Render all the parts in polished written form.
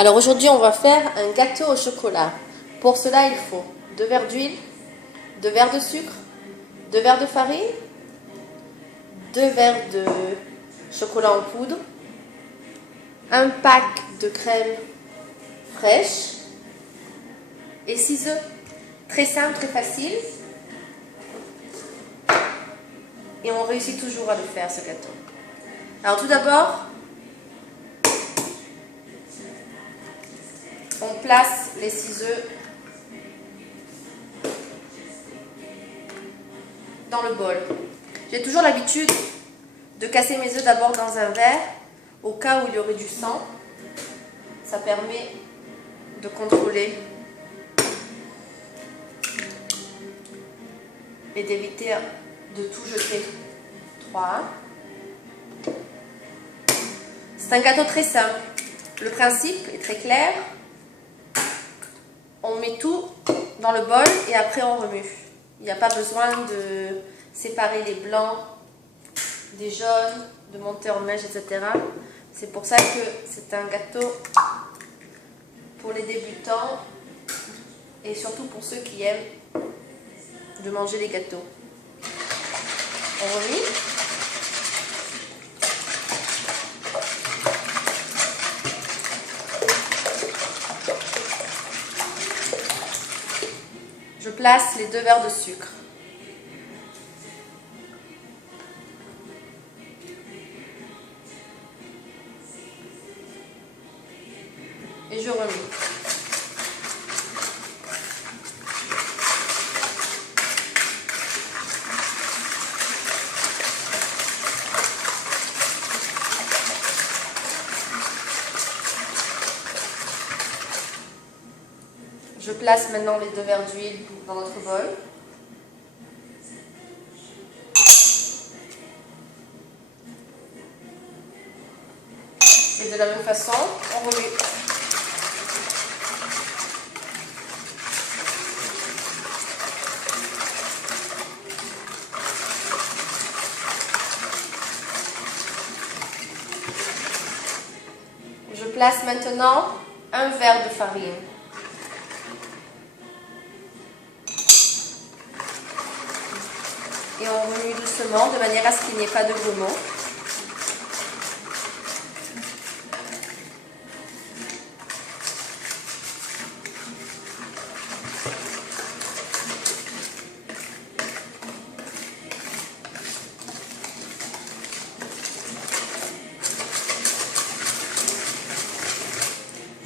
Alors aujourd'hui, on va faire un gâteau au chocolat. Pour cela, il faut 2 verres d'huile, 2 verres de sucre, 2 verres de farine, 2 verres de chocolat en poudre, un pack de crème fraîche et 6 œufs. Très simple, très facile. Et on réussit toujours à le faire, ce gâteau. Alors tout d'abord, on place les 6 œufs dans le bol. J'ai toujours l'habitude de casser mes œufs d'abord dans un verre, au cas où il y aurait du sang. Ça permet de contrôler et d'éviter de tout jeter. 3. C'est un gâteau très simple. Le principe est très clair. On met tout dans le bol et après on remue. Il n'y a pas besoin de séparer les blancs des jaunes, de monter en neige, etc. C'est pour ça que c'est un gâteau pour les débutants et surtout pour ceux qui aiment de manger les gâteaux. On remue. Je place les 2 verres de sucre. Et je remue. Je place maintenant les 2 verres d'huile dans notre bol. Et de la même façon, on remue. Je place maintenant un verre de farine. Et on remue doucement de manière à ce qu'il n'y ait pas de grumeaux.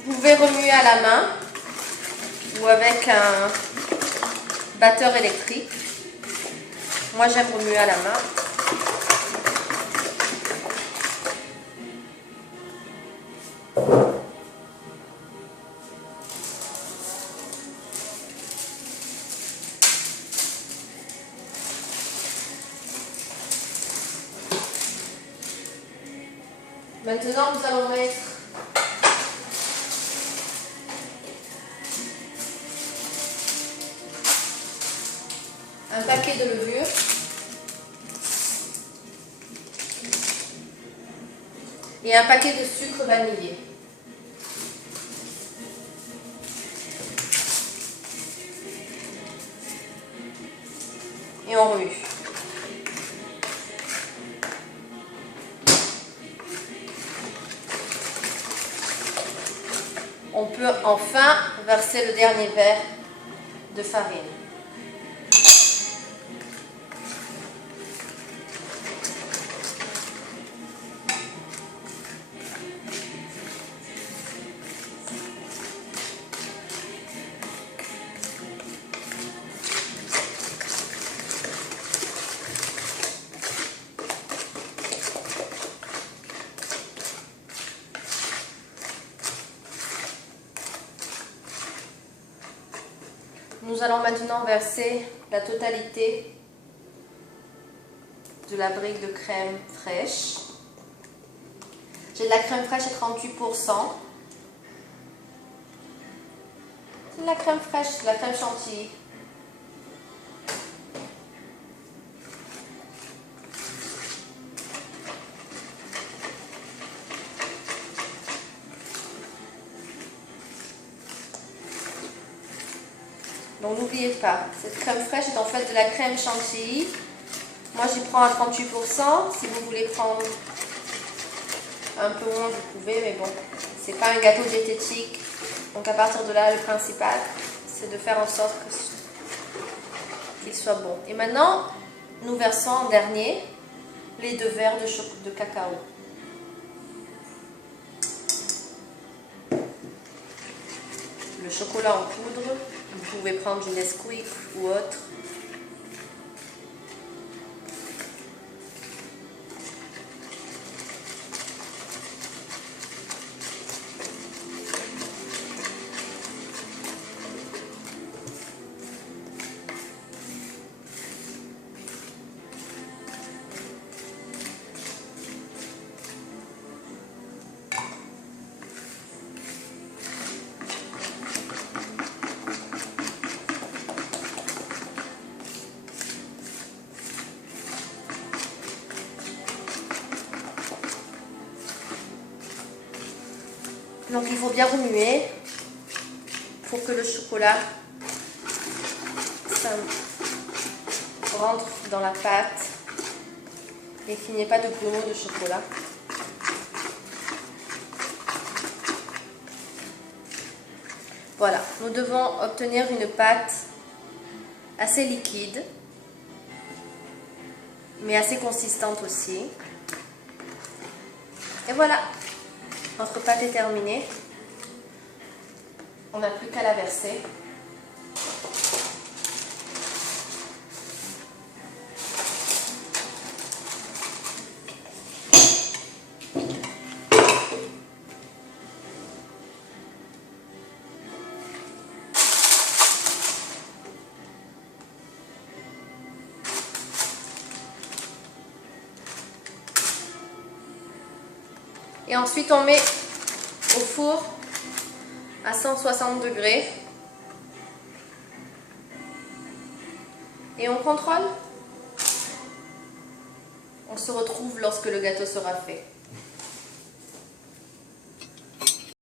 Vous pouvez remuer à la main ou avec un batteur électrique. Moi, j'aime remuer à la main. Maintenant, nous allons mettre un paquet de levure et un paquet de sucre vanillé. Et on remue. On peut enfin verser le dernier verre de farine. Nous allons maintenant verser la totalité de la brique de crème fraîche. J'ai de la crème fraîche à 38%. C'est de la crème fraîche, de la crème chantilly. Donc n'oubliez pas, cette crème fraîche est en fait de la crème chantilly. Moi j'y prends à 38%. Si vous voulez prendre un peu moins, vous pouvez, mais bon, c'est pas un gâteau diététique. Donc à partir de là, le principal, c'est de faire en sorte qu'il soit bon. Et maintenant, nous versons en dernier les 2 verres de cacao. Le chocolat en poudre, vous pouvez prendre du Nesquik ou autre. Donc il faut bien remuer pour que le chocolat rentre dans la pâte et qu'il n'y ait pas de grumeaux de chocolat. Voilà, nous devons obtenir une pâte assez liquide, mais assez consistante aussi. Et voilà, notre pâte est terminée. On n'a plus qu'à la verser. Et ensuite on met au four à 160 degrés et on contrôle. On se retrouve lorsque le gâteau sera fait.